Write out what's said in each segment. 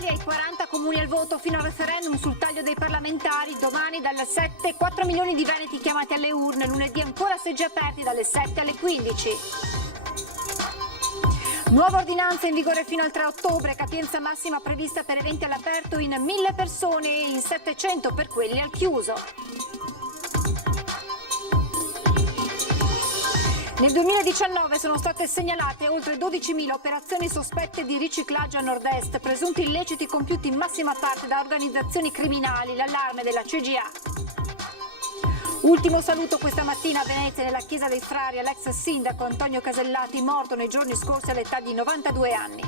Italia, i 40 comuni al voto fino al referendum sul taglio dei parlamentari. Domani dalle 7, 4 milioni di veneti chiamati alle urne. Lunedì ancora seggi aperti dalle 7 alle 15. Nuova ordinanza in vigore fino al 3 ottobre, capienza massima prevista per eventi all'aperto in 1000 persone e in 700 per quelli al chiuso. Nel 2019 sono state segnalate oltre 12.000 operazioni sospette di riciclaggio a nord-est, presunti illeciti compiuti in massima parte da organizzazioni criminali, l'allarme della CGA. Ultimo saluto questa mattina a Venezia, nella chiesa dei Frari, all'ex sindaco Antonio Casellati, morto nei giorni scorsi all'età di 92 anni.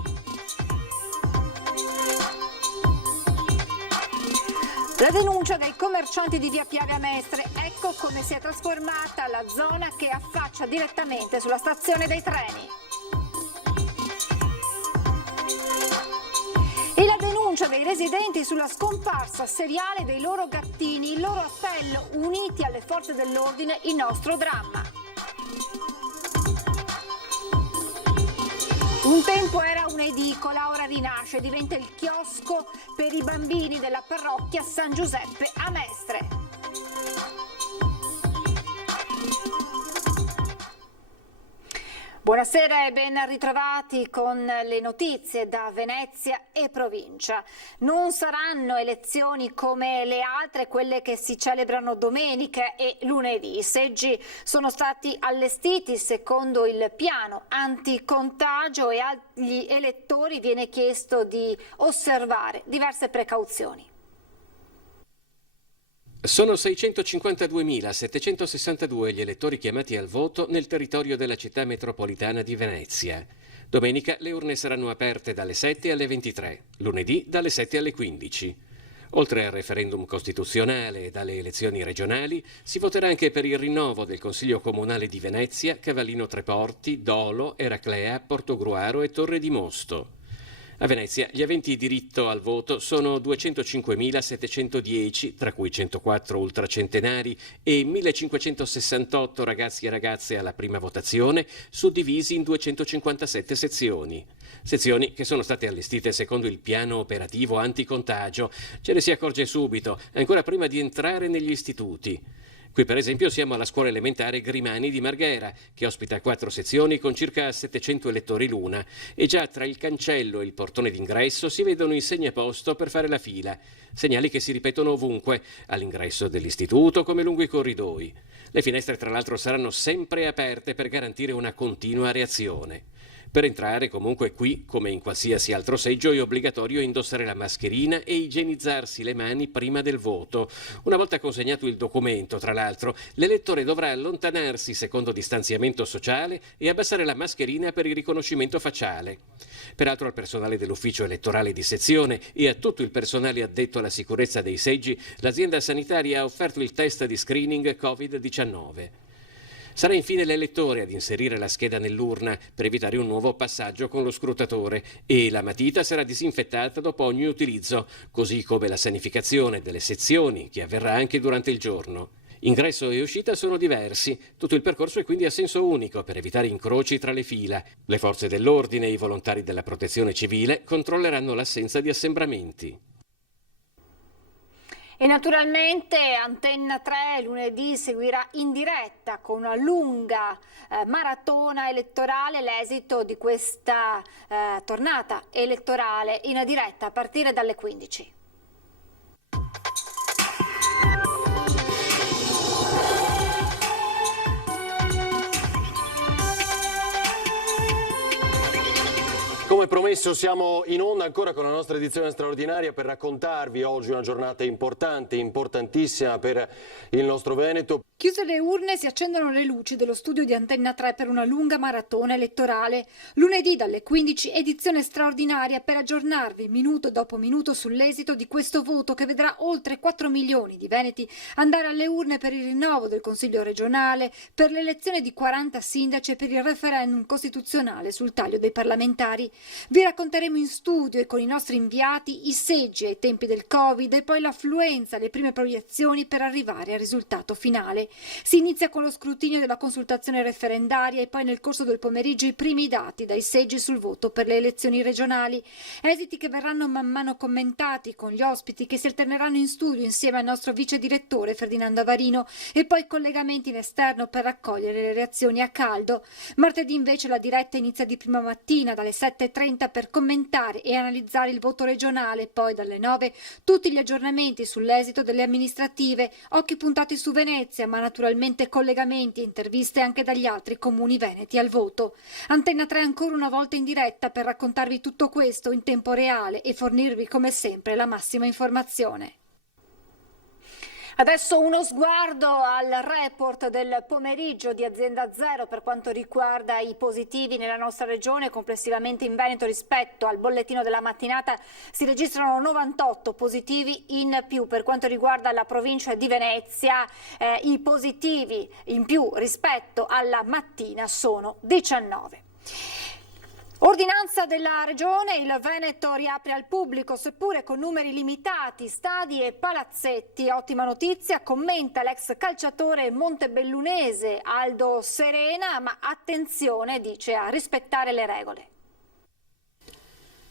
La denuncia dei commercianti di via Piave a Mestre, ecco come si è trasformata la zona che affaccia direttamente sulla stazione dei treni. E la denuncia dei residenti sulla scomparsa seriale dei loro gattini, il loro appello: uniti alle forze dell'ordine, il nostro dramma. Un tempo era un'edicola, ora rinasce, diventa il chiosco per i bambini della parrocchia San Giuseppe a Mestre. Buonasera e ben ritrovati con le notizie da Venezia e provincia. Non saranno elezioni come le altre, quelle che si celebrano domenica e lunedì. I seggi sono stati allestiti secondo il piano anticontagio e agli elettori viene chiesto di osservare diverse precauzioni. Sono 652.762 gli elettori chiamati al voto nel territorio della città metropolitana di Venezia. Domenica le urne saranno aperte dalle 7 alle 23, lunedì dalle 7 alle 15. Oltre al referendum costituzionale e dalle elezioni regionali, si voterà anche per il rinnovo del Consiglio Comunale di Venezia, Cavallino Treporti, Dolo, Eraclea, Portogruaro e Torre di Mosto. A Venezia gli aventi diritto al voto sono 205.710, tra cui 104 ultracentenari e 1.568 ragazzi e ragazze alla prima votazione, suddivisi in 257 sezioni. Sezioni che sono state allestite secondo il piano operativo anticontagio. Ce ne si accorge subito, ancora prima di entrare negli istituti. Qui per esempio siamo alla scuola elementare Grimani di Marghera, che ospita 4 sezioni con circa 700 elettori l'una, e già tra il cancello e il portone d'ingresso si vedono i segnaposto per fare la fila, segnali che si ripetono ovunque, all'ingresso dell'istituto come lungo i corridoi. Le finestre tra l'altro saranno sempre aperte per garantire una continua reazione. Per entrare comunque qui, come in qualsiasi altro seggio, è obbligatorio indossare la mascherina e igienizzarsi le mani prima del voto. Una volta consegnato il documento, tra l'altro, l'elettore dovrà allontanarsi secondo distanziamento sociale e abbassare la mascherina per il riconoscimento facciale. Peraltro al personale dell'ufficio elettorale di sezione e a tutto il personale addetto alla sicurezza dei seggi, l'azienda sanitaria ha offerto il test di screening Covid-19. Sarà infine l'elettore ad inserire la scheda nell'urna per evitare un nuovo passaggio con lo scrutatore e la matita sarà disinfettata dopo ogni utilizzo, così come la sanificazione delle sezioni, che avverrà anche durante il giorno. Ingresso e uscita sono diversi, tutto il percorso è quindi a senso unico per evitare incroci tra le fila. Le forze dell'ordine e i volontari della protezione civile controlleranno l'assenza di assembramenti. E naturalmente Antenna 3 lunedì seguirà in diretta con una lunga maratona elettorale l'esito di questa tornata elettorale in diretta a partire dalle 15. Come promesso siamo in onda ancora con la nostra edizione straordinaria per raccontarvi oggi una giornata importante, importantissima per il nostro Veneto. Chiuse le urne si accendono le luci dello studio di Antenna 3 per una lunga maratona elettorale. Lunedì dalle 15 edizione straordinaria per aggiornarvi minuto dopo minuto sull'esito di questo voto che vedrà oltre 4 milioni di veneti andare alle urne per il rinnovo del Consiglio regionale, per l'elezione di 40 sindaci e per il referendum costituzionale sul taglio dei parlamentari. Vi racconteremo in studio e con i nostri inviati i seggi ai tempi del Covid e poi l'affluenza, le prime proiezioni per arrivare al risultato finale. Si inizia con lo scrutinio della consultazione referendaria e poi nel corso del pomeriggio i primi dati dai seggi sul voto per le elezioni regionali. Esiti che verranno man mano commentati con gli ospiti che si alterneranno in studio insieme al nostro vice direttore Ferdinando Avarino e poi collegamenti in esterno per raccogliere le reazioni a caldo. Martedì invece la diretta inizia di prima mattina dalle 7:30 per commentare e analizzare il voto regionale, poi dalle 9 tutti gli aggiornamenti sull'esito delle amministrative, occhi puntati su Venezia, ma naturalmente collegamenti e interviste anche dagli altri comuni veneti al voto. Antenna 3 ancora una volta in diretta per raccontarvi tutto questo in tempo reale e fornirvi come sempre la massima informazione. Adesso uno sguardo al report del pomeriggio di Azienda Zero per quanto riguarda i positivi nella nostra regione. Complessivamente in Veneto rispetto al bollettino della mattinata si registrano 98 positivi in più. Per quanto riguarda la provincia di Venezia i positivi in più rispetto alla mattina sono 19. Ordinanza della Regione, il Veneto riapre al pubblico, seppure con numeri limitati, stadi e palazzetti. Ottima notizia, commenta l'ex calciatore montebellunese Aldo Serena, ma attenzione, dice, a rispettare le regole.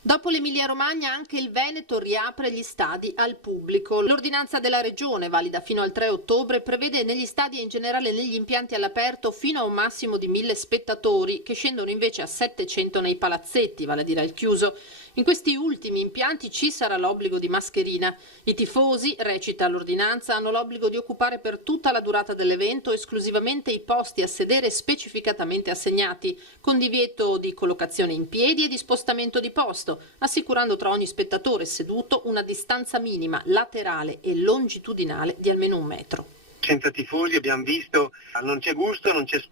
Dopo l'Emilia-Romagna anche il Veneto riapre gli stadi al pubblico. L'ordinanza della Regione, valida fino al 3 ottobre, prevede negli stadi e in generale negli impianti all'aperto fino a un massimo di 1.000 spettatori, che scendono invece a 700 nei palazzetti, vale a dire al chiuso. In questi ultimi impianti ci sarà l'obbligo di mascherina. I tifosi, recita l'ordinanza, hanno l'obbligo di occupare per tutta la durata dell'evento esclusivamente i posti a sedere specificatamente assegnati, con divieto di collocazione in piedi e di spostamento di posto, assicurando tra ogni spettatore seduto una distanza minima laterale e longitudinale di almeno 1 metro. Senza tifosi abbiamo visto non c'è gusto, non c'è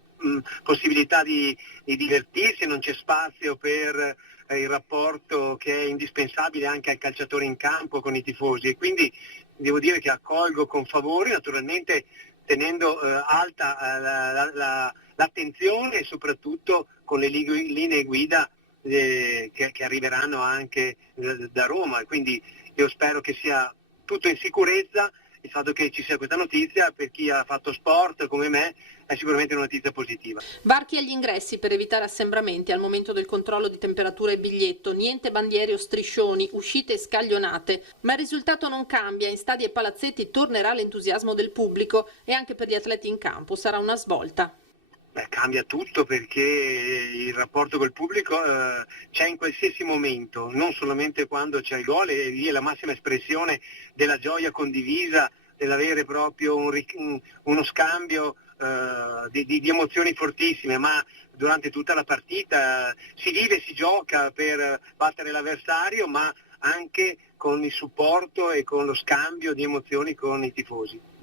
possibilità di divertirsi, non c'è spazio per il rapporto che è indispensabile anche al calciatore in campo con i tifosi, e quindi devo dire che accolgo con favore, naturalmente tenendo alta l'attenzione e soprattutto con le linee guida che arriveranno anche da Roma, quindi io spero che sia tutto in sicurezza. Il fatto che ci sia questa notizia per chi ha fatto sport come me è sicuramente una notizia positiva. Varchi agli ingressi per evitare assembramenti al momento del controllo di temperatura e biglietto, niente bandiere o striscioni, uscite scaglionate, ma il risultato non cambia, in stadi e palazzetti tornerà l'entusiasmo del pubblico e anche per gli atleti in campo sarà una svolta. Cambia tutto, perché il rapporto col pubblico c'è in qualsiasi momento, non solamente quando c'è il gol, e lì è la massima espressione della gioia condivisa, dell'avere proprio uno scambio di emozioni fortissime, ma durante tutta la partita si vive, si gioca per battere l'avversario, ma anche con il supporto e con lo scambio di emozioni con i tifosi.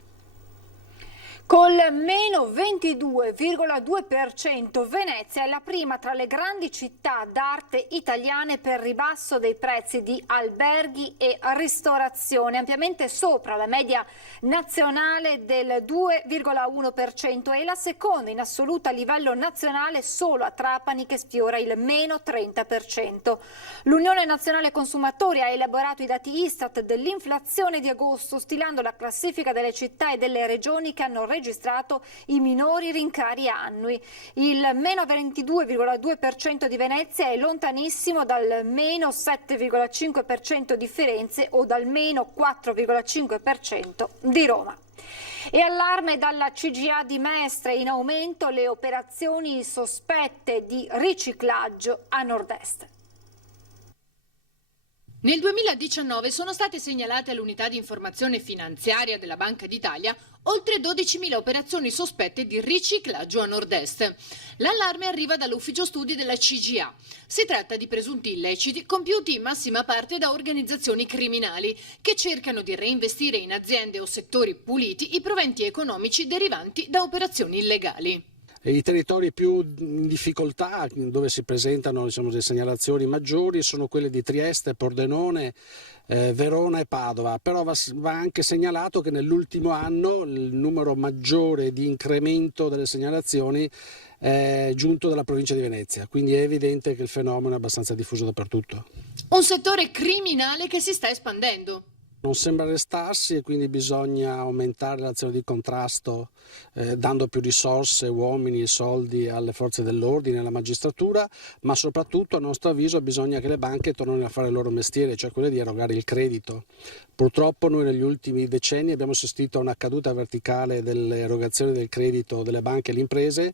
Col meno 22,2% Venezia è la prima tra le grandi città d'arte italiane per ribasso dei prezzi di alberghi e ristorazione, ampiamente sopra la media nazionale del 2,1% e la seconda in assoluto a livello nazionale solo a Trapani che sfiora il meno 30%. L'Unione Nazionale Consumatori ha elaborato i dati Istat dell'inflazione di agosto, stilando la classifica delle città e delle regioni che hanno registrato i minori rincari annui. Il meno 22,2% di Venezia è lontanissimo dal meno 7,5% di Firenze o dal meno 4,5% di Roma. E allarme dalla CGA di Mestre, in aumento le operazioni sospette di riciclaggio a nord-est. Nel 2019 sono state segnalate all'unità di informazione finanziaria della Banca d'Italia oltre 12.000 operazioni sospette di riciclaggio a nord-est. L'allarme arriva dall'ufficio studi della CGA. Si tratta di presunti illeciti compiuti in massima parte da organizzazioni criminali che cercano di reinvestire in aziende o settori puliti i proventi economici derivanti da operazioni illegali. I territori più in difficoltà, dove si presentano delle segnalazioni maggiori, sono quelli di Trieste, Pordenone, Verona e Padova, però va anche segnalato che nell'ultimo anno il numero maggiore di incremento delle segnalazioni è giunto dalla provincia di Venezia, quindi è evidente che il fenomeno è abbastanza diffuso dappertutto. Un settore criminale che si sta espandendo. Non sembra restarsi e quindi bisogna aumentare l'azione di contrasto dando più risorse, uomini e soldi alle forze dell'ordine, alla magistratura, ma soprattutto a nostro avviso bisogna che le banche tornino a fare il loro mestiere, cioè quello di erogare il credito. Purtroppo noi negli ultimi decenni abbiamo assistito a una caduta verticale dell'erogazione del credito delle banche alle imprese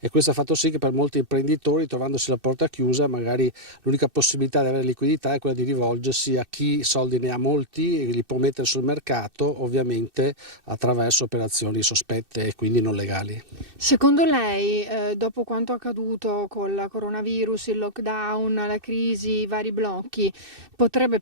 e questo ha fatto sì che per molti imprenditori, trovandosi la porta chiusa, magari l'unica possibilità di avere liquidità è quella di rivolgersi a chi soldi ne ha molti e li può mettere sul mercato, ovviamente attraverso operazioni sospette e quindi non legali. Secondo lei, dopo quanto accaduto con il coronavirus, il lockdown, la crisi, i vari blocchi, potrebbero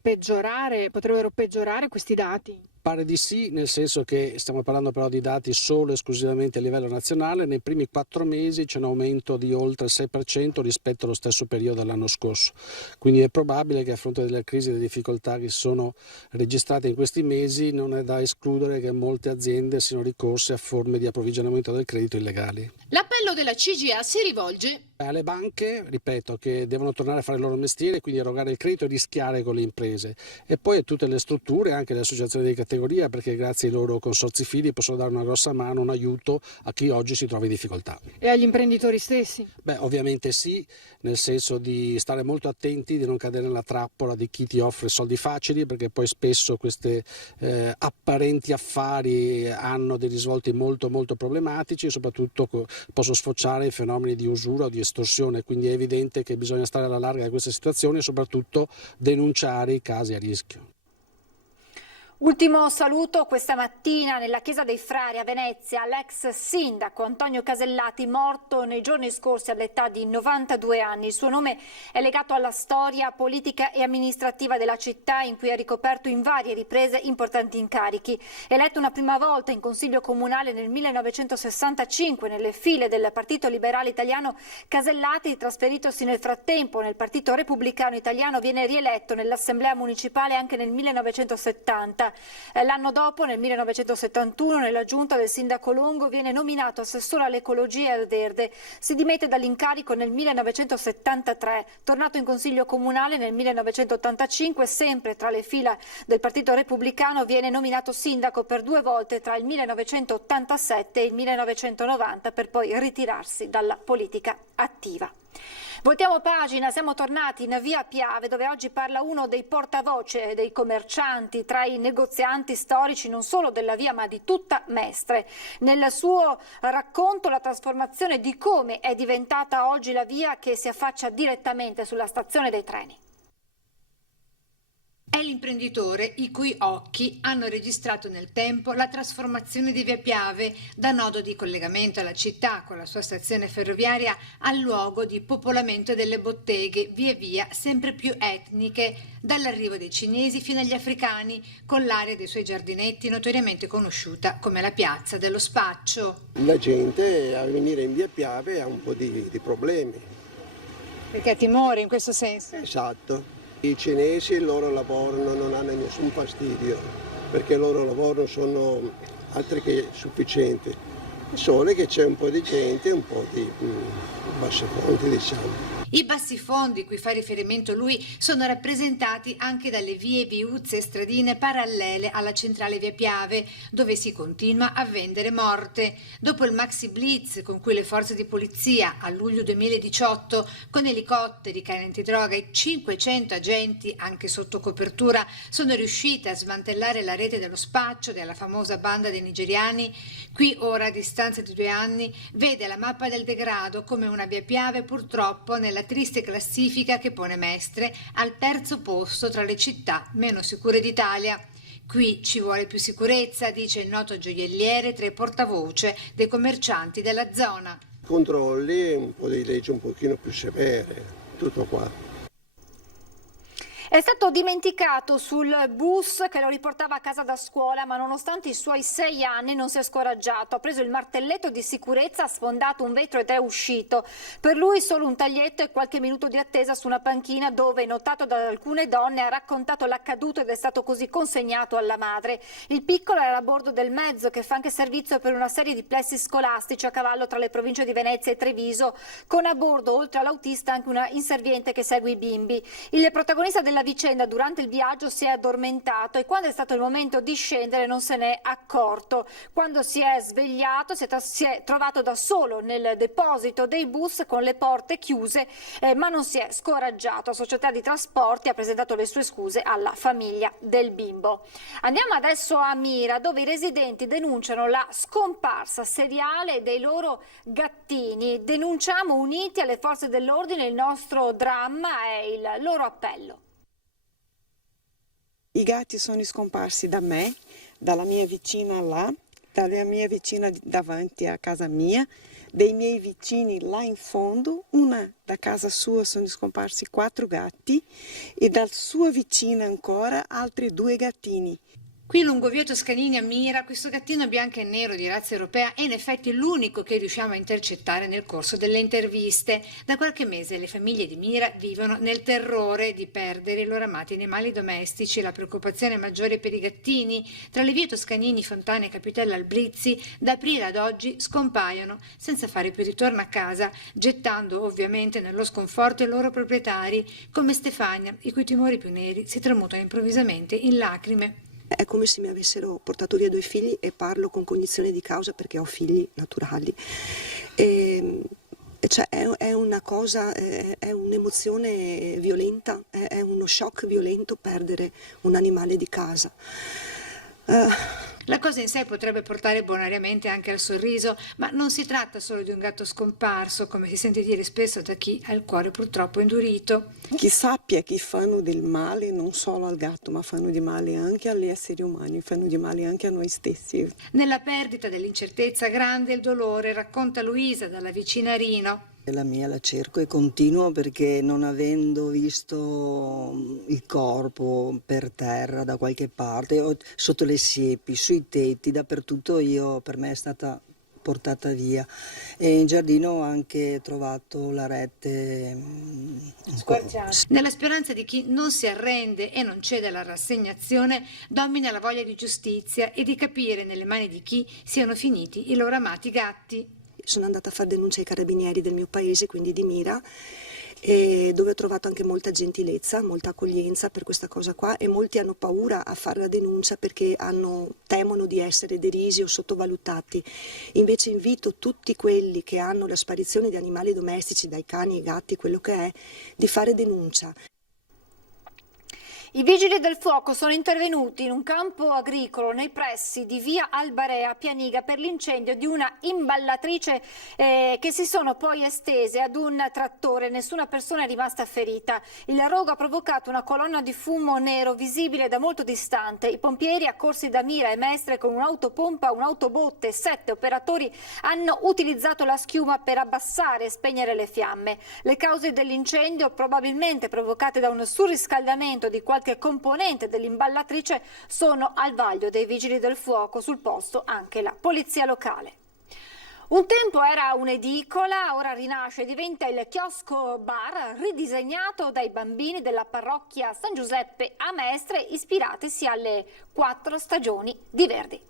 peggiorare questi dati? Pare di sì, nel senso che stiamo parlando però di dati solo e esclusivamente a livello nazionale. Nei primi 4 mesi c'è un aumento di oltre il 6% rispetto allo stesso periodo dell'anno scorso. Quindi è probabile che a fronte della crisi e delle difficoltà che si sono registrate in questi mesi non è da escludere che molte aziende siano ricorse a forme di approvvigionamento del credito illegali. L'appello della CGA si rivolge Alle banche, ripeto, che devono tornare a fare il loro mestiere, quindi erogare il credito e rischiare con le imprese. E poi a tutte le strutture, anche le associazioni di categoria, perché grazie ai loro consorzi fidi possono dare una grossa mano, un aiuto a chi oggi si trova in difficoltà. E agli imprenditori stessi? Beh, ovviamente sì, nel senso di stare molto attenti, di non cadere nella trappola di chi ti offre soldi facili, perché poi spesso queste apparenti affari hanno dei risvolti molto molto problematici e soprattutto possono sfociare in fenomeni di usura o di estorsione, quindi è evidente che bisogna stare alla larga di queste situazioni e soprattutto denunciare i casi a rischio. Ultimo saluto questa mattina nella Chiesa dei Frari a Venezia, l'ex sindaco Antonio Casellati, morto nei giorni scorsi all'età di 92 anni. Il suo nome è legato alla storia politica e amministrativa della città, in cui ha ricoperto in varie riprese importanti incarichi. Eletto una prima volta in Consiglio Comunale nel 1965 nelle file del Partito Liberale Italiano, Casellati, trasferitosi nel frattempo nel Partito Repubblicano Italiano, viene rieletto nell'Assemblea Municipale anche nel 1970. L'anno dopo, nel 1971, nella giunta del sindaco Longo, viene nominato assessore all'ecologia e al verde. Si dimette dall'incarico nel 1973. Tornato in Consiglio Comunale nel 1985, sempre tra le fila del Partito Repubblicano, viene nominato sindaco per 2 volte tra il 1987 e il 1990, per poi ritirarsi dalla politica attiva. Voltiamo pagina, siamo tornati in via Piave, dove oggi parla uno dei portavoce dei commercianti, tra i negozianti storici non solo della via ma di tutta Mestre. Nel suo racconto la trasformazione di come è diventata oggi la via che si affaccia direttamente sulla stazione dei treni. È l'imprenditore i cui occhi hanno registrato nel tempo la trasformazione di via Piave da nodo di collegamento alla città con la sua stazione ferroviaria a luogo di popolamento delle botteghe, via via sempre più etniche, dall'arrivo dei cinesi fino agli africani, con l'area dei suoi giardinetti notoriamente conosciuta come la piazza dello spaccio. La gente a venire in via Piave ha un po' di problemi. Perché ha timore in questo senso? Esatto. I cinesi, il loro lavoro non hanno nessun fastidio, perché il loro lavoro sono altri che sufficienti. Solo che c'è un po' di gente, un po' di bassofondi, diciamo. I bassifondi cui fa riferimento lui sono rappresentati anche dalle vie viuzze e stradine parallele alla centrale via Piave, dove si continua a vendere morte. Dopo il maxi blitz con cui le forze di polizia a luglio 2018 con elicotteri, carri antidroga e 500 agenti anche sotto copertura sono riuscite a smantellare la rete dello spaccio della famosa banda dei nigeriani, qui ora a distanza di 2 anni vede la mappa del degrado come una via Piave purtroppo nella triste classifica che pone Mestre al 3° posto tra le città meno sicure d'Italia. Qui ci vuole più sicurezza, dice il noto gioielliere tra i portavoce dei commercianti della zona. Controlli, un po' di leggi un pochino più severe, tutto qua. È stato dimenticato sul bus che lo riportava a casa da scuola, ma nonostante i suoi 6 anni non si è scoraggiato. Ha preso il martelletto di sicurezza, ha sfondato un vetro ed è uscito. Per lui solo un taglietto e qualche minuto di attesa su una panchina dove, notato da alcune donne, ha raccontato l'accaduto ed è stato così consegnato alla madre. Il piccolo era a bordo del mezzo che fa anche servizio per una serie di plessi scolastici a cavallo tra le province di Venezia e Treviso, con a bordo, oltre all'autista, anche una inserviente che segue i bimbi. Il protagonista della la vicenda durante il viaggio si è addormentato e quando è stato il momento di scendere non se n'è accorto. Quando si è svegliato si è trovato da solo nel deposito dei bus con le porte chiuse, ma non si è scoraggiato. La società di trasporti ha presentato le sue scuse alla famiglia del bimbo. Andiamo adesso a Mira, dove i residenti denunciano la scomparsa seriale dei loro gattini. Denunciamo uniti alle forze dell'ordine, il nostro dramma è il loro appello. I gatti sono scomparsi da me, dalla mia vicina là, dalla mia vicina davanti a casa mia, dei miei vicini là in fondo, una da casa sua sono scomparsi 4 gatti e dal suo vicino ancora altri 2 gattini. Qui lungo via Toscanini a Mira, questo gattino bianco e nero di razza europea è in effetti l'unico che riusciamo a intercettare nel corso delle interviste. Da qualche mese le famiglie di Mira vivono nel terrore di perdere i loro amati animali domestici. La preoccupazione maggiore per i gattini. Tra le vie Toscanini, Fontane, Capitella, Albrizzi, da aprile ad oggi scompaiono senza fare più ritorno a casa, gettando ovviamente nello sconforto i loro proprietari, come Stefania, i cui timori più neri si tramutano improvvisamente in lacrime. È come se mi avessero portato via 2 figli e parlo con cognizione di causa perché ho figli naturali. Cioè è una cosa, è un'emozione violenta, è uno shock violento perdere un animale di casa. La cosa in sé potrebbe portare bonariamente anche al sorriso, ma non si tratta solo di un gatto scomparso, come si sente dire spesso da chi ha il cuore purtroppo indurito. Chi sappia che fanno del male non solo al gatto, ma fanno di male anche agli esseri umani, fanno di male anche a noi stessi. Nella perdita, dell'incertezza grande il dolore, racconta Luisa dalla vicina Rino. La mia la cerco e continuo perché non avendo visto il corpo per terra da qualche parte, sotto le siepi, sui tetti, dappertutto per me è stata portata via. E in giardino ho anche trovato la rete Nella speranza di chi non si arrende e non cede alla rassegnazione, domina la voglia di giustizia e di capire nelle mani di chi siano finiti i loro amati gatti. Sono andata a fare denuncia ai carabinieri del mio paese, quindi di Mira, dove ho trovato anche molta gentilezza, molta accoglienza per questa cosa qua, e molti hanno paura a fare la denuncia perché temono di essere derisi o sottovalutati. Invece invito tutti quelli che hanno la sparizione di animali domestici, dai cani ai gatti, quello che è, di fare denuncia. I vigili del fuoco sono intervenuti in un campo agricolo nei pressi di via Albarea a Pianiga per l'incendio di una imballatrice che si sono poi estese ad un trattore. Nessuna persona è rimasta ferita. Il rogo ha provocato una colonna di fumo nero visibile da molto distante. I pompieri, accorsi da Mira e Mestre con un'autopompa, un'autobotte e 7 operatori, hanno utilizzato la schiuma per abbassare e spegnere le fiamme. Le cause dell'incendio, probabilmente provocate da un surriscaldamento di qualche componente dell'imballatrice, sono al vaglio dei vigili del fuoco, sul posto anche la polizia locale. Un tempo era un'edicola, ora rinasce e diventa il chiosco bar ridisegnato dai bambini della parrocchia San Giuseppe a Mestre, ispiratisi alle 4 stagioni di Verdi.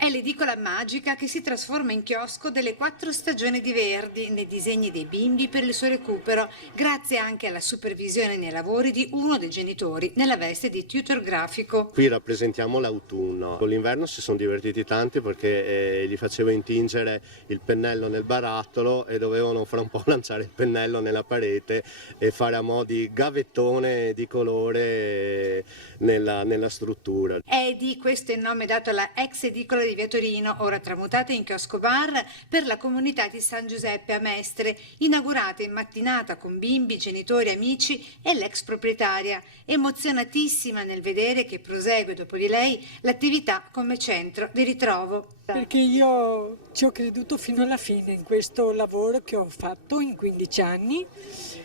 È l'edicola magica che si trasforma in chiosco delle 4 stagioni di Verdi nei disegni dei bimbi per il suo recupero, grazie anche alla supervisione nei lavori di uno dei genitori nella veste di tutor grafico. Qui rappresentiamo l'autunno. Con l'inverno si sono divertiti tanti perché gli facevo intingere il pennello nel barattolo e dovevano fra un po' lanciare il pennello nella parete e fare a mo' di gavettone di colore nella struttura. È di questo il nome dato alla ex edicola di Via Torino, ora tramutata in chiosco bar per la comunità di San Giuseppe a Mestre, inaugurata in mattinata con bimbi, genitori, amici e l'ex proprietaria, emozionatissima nel vedere che prosegue dopo di lei l'attività come centro di ritrovo. Perché io ci ho creduto fino alla fine in questo lavoro che ho fatto in 15 anni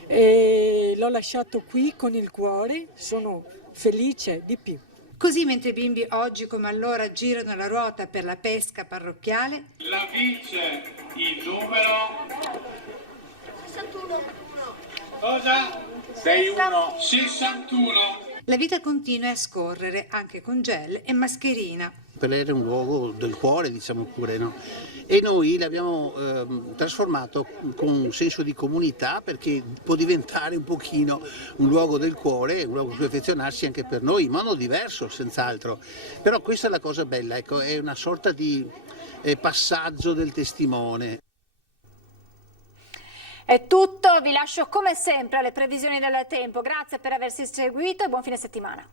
e l'ho lasciato qui con il cuore, sono felice di più. Così mentre i bimbi oggi come allora girano la ruota per la pesca parrocchiale, la vince il numero 61. Cosa? 61. La vita continua a scorrere anche con gel e mascherina. Per lei era un luogo del cuore, diciamo pure, no? E noi l'abbiamo trasformato con un senso di comunità, perché può diventare un pochino un luogo del cuore, un luogo a cui affezionarsi anche per noi, in modo diverso senz'altro. Però questa è la cosa bella, ecco, è una sorta di passaggio del testimone. È tutto, vi lascio come sempre alle previsioni del tempo. Grazie per aversi seguito e buon fine settimana.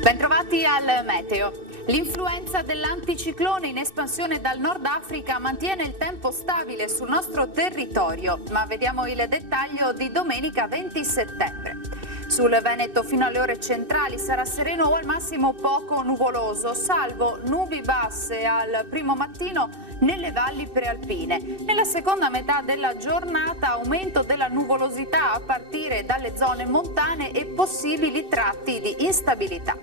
Bentrovati al meteo. L'influenza dell'anticiclone in espansione dal Nord Africa mantiene il tempo stabile sul nostro territorio, ma vediamo il dettaglio di domenica 20 settembre. Sul Veneto fino alle ore centrali sarà sereno o al massimo poco nuvoloso, salvo nubi basse al primo mattino nelle valli prealpine. Nella seconda metà della giornata aumento della nuvolosità a partire dalle zone montane e possibili tratti di instabilità.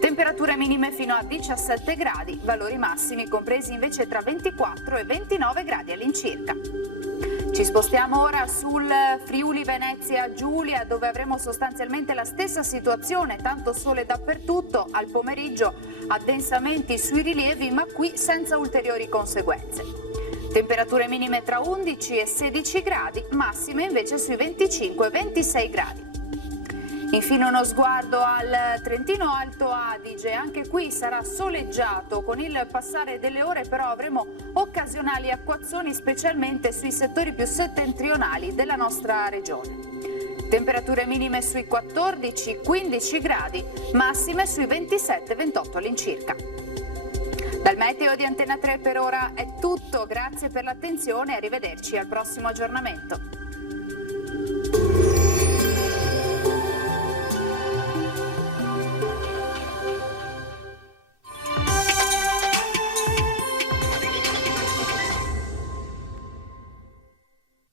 Temperature minime fino a 17 gradi, valori massimi compresi invece tra 24 e 29 gradi all'incirca. Ci spostiamo ora sul Friuli Venezia Giulia, dove avremo sostanzialmente la stessa situazione, tanto sole dappertutto, al pomeriggio addensamenti sui rilievi, ma qui senza ulteriori conseguenze. Temperature minime tra 11 e 16 gradi, massime invece sui 25 e 26 gradi. Infine uno sguardo al Trentino Alto Adige, anche qui sarà soleggiato, con il passare delle ore però avremo occasionali acquazzoni specialmente sui settori più settentrionali della nostra regione. Temperature minime sui 14-15 gradi, massime sui 27-28 all'incirca. Dal meteo di Antena 3 per ora è tutto, grazie per l'attenzione e arrivederci al prossimo aggiornamento.